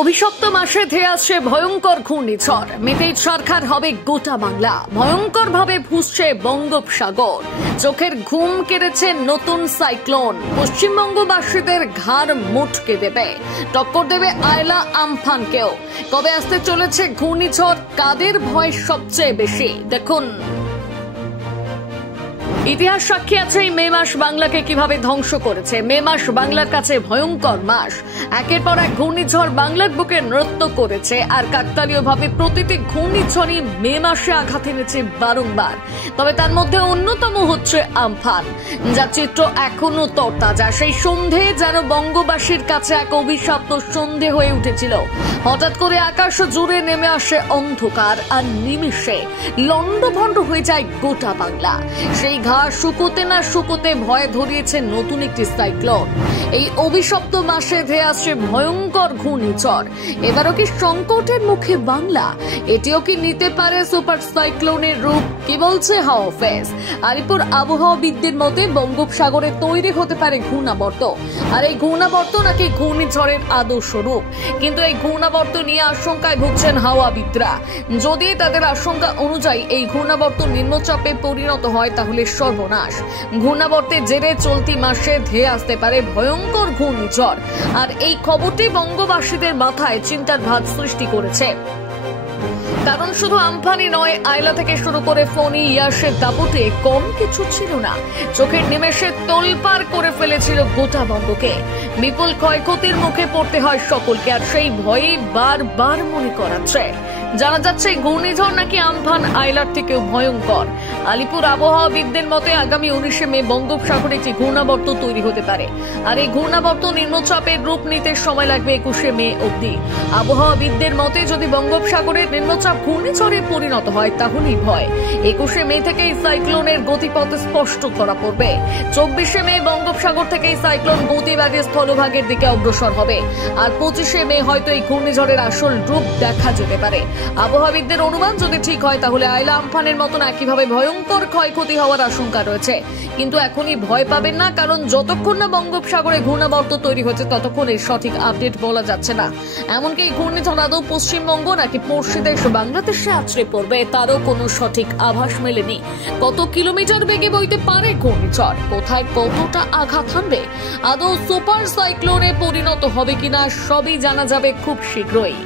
অভিশপ্ত মাসে ধেয়ে আসছে ভয়ঙ্কর ঘূর্ণিঝড়। মেতেই সরকার হবে গোটা বাংলা। ভয়ঙ্কর ভাবে ফুঁসছে বঙ্গোপসাগর। চোখের ঘুম কেড়েছে নতুন সাইক্লোন। পশ্চিমবঙ্গবাসীদের ঘাড় মুটকে দেবে, টক্কর দেবে আয়লা আমফানকেও। কবে আসতে চলেছে ঘূর্ণিঝড়, কাদের ভয় সবচেয়ে বেশি দেখুন। ইতিহাস সাক্ষী আছে এই মে মাস বাংলাকে কিভাবে ধ্বংস করেছে। মে মাস বাংলার কাছে ভয়ঙ্কর মাস। একের পর এক ঘূর্ণিঝড় বাংলার বুকে নৃত্য করেছে, আর কাকতালীয়ভাবে প্রতিটি ঘূর্ণিঝড়ই মে মাসে আঘাত এনেছে বারংবার। তবে তার মধ্যে অন্যতম হচ্ছে আমফান, যার চিত্র এখনো তরতাজা। সেই সন্ধে যেন বঙ্গবাসীর কাছে এক অভিশপ্ত সন্ধে হয়ে উঠেছিল। হঠাৎ করে আকাশ জুড়ে নেমে আসে অন্ধকার, আর নিমিষে লন্ডভন্ড হয়ে যায় গোটা বাংলা। সেই শুকোতে না শুকোতে ভয় ধরিয়েছে নতুন একটি সাইক্লোন। এই অভিশপ্ত মাসে ধেয়ে আসছে ভয়ঙ্কর ঘূর্ণিঝড়। এবারও কি সংকটের মুখে বাংলা? এটিও কি নিতে পারে সুপার সাইক্লোনের রূপ? কি বলছে হাওয়া অফিস? আলিপুর আবহাওয়াবিদদের মতে বঙ্গোপসাগরে তৈরি হতে পারে ঘূর্ণাবর্ত, আর এই ঘূর্ণাবর্ত নাকি ঘূর্ণিঝড়ের আদর্শ রূপ। কিন্তু এই ঘূর্ণাবর্ত নিয়ে আশঙ্কায় ভুগছেন হাওয়াবিদরা। যদি তাদের আশঙ্কা অনুযায়ী এই ঘূর্ণাবর্ত নিম্নচাপে পরিণত হয়, তাহলে সর্বনাশ। ঘূর্ণাবর্তের জেরে চলতি মাসে ধেয়ে আসতে পারে ভয়ঙ্কর ঘূর্ণিঝড়। আর এই খবরটি বঙ্গবাসীদের মাথায় চিন্তার ভাঁজ সৃষ্টি করেছে। কারণ শুধু আমফানই নয়, আয়লা থেকে শুরু করে ফণী, ইয়াসের দাপটে কম কিছু ছিল না। চোখের নিমেষে তোলপাড় করে ফেলেছিল গোটা বঙ্গকে। বিপুল ক্ষয়ক্ষতির মুখে পড়তে হয় সকলকে, আর সেই ভয়েই বারবার মনে করাচ্ছে। জানা যাচ্ছে ঘূর্ণিঝড় নাকি আমফান আয়লার থেকেও ভয়ঙ্কর। আলিপুর আবহাওয়াবিদদের মতে আগামী 19শে মে বঙ্গোপসাগরে একটি ঘূর্ণাবর্ত তৈরি হতে পারে, আর এই ঘূর্ণাবর্ত নিম্নচাপের রূপ নিতে সময় লাগবে 21শে মে অবধি। আবহাওয়াবিদদের মতে যদি বঙ্গোপসাগরের নিম্নচাপ ঘূর্ণিঝড়ে পরিণত হয়, তাহলেই ভয়। 21শে মে থেকে এই সাইক্লোনের গতিপথ স্পষ্ট ধরা পড়বে। 24শে মে বঙ্গোপসাগর থেকে এই সাইক্লোন গতিবেগে স্থলভাগের দিকে অগ্রসর হবে, আর 25শে মে হয়তো এই ঘূর্ণিঝড়ের আসল রূপ দেখা যেতে পারে। আবহাওয়াবিদদের অনুমান যদি ঠিক হয়, তাহলে আয়লা আমফানের মতন একইভাবে ভয়ঙ্কর ক্ষয়ক্ষতি হওয়ার আশঙ্কা রয়েছে। কিন্তু এখনই ভয় পাবেন না, কারণ যতক্ষণ না বঙ্গোপসাগরে ঘূর্ণাবর্ত তৈরি হচ্ছে, ততক্ষণ এর সঠিক আপডেট বলা যাচ্ছে না। এমনকি এই ঘূর্ণিঝড় আদৌ পশ্চিমবঙ্গ নাকি পড়শি দেশ বাংলাদেশে আছড়ে পড়বে, তারও কোনো সঠিক আভাস মেলেনি। কত কিলোমিটার বেগে বইতে পারে ঘূর্ণিঝড়, কোথায় কতটা আঘাত হানবে, আদৌ সুপার সাইক্লোনে পরিণত হবে কিনা, সবই জানা যাবে খুব শীঘ্রই।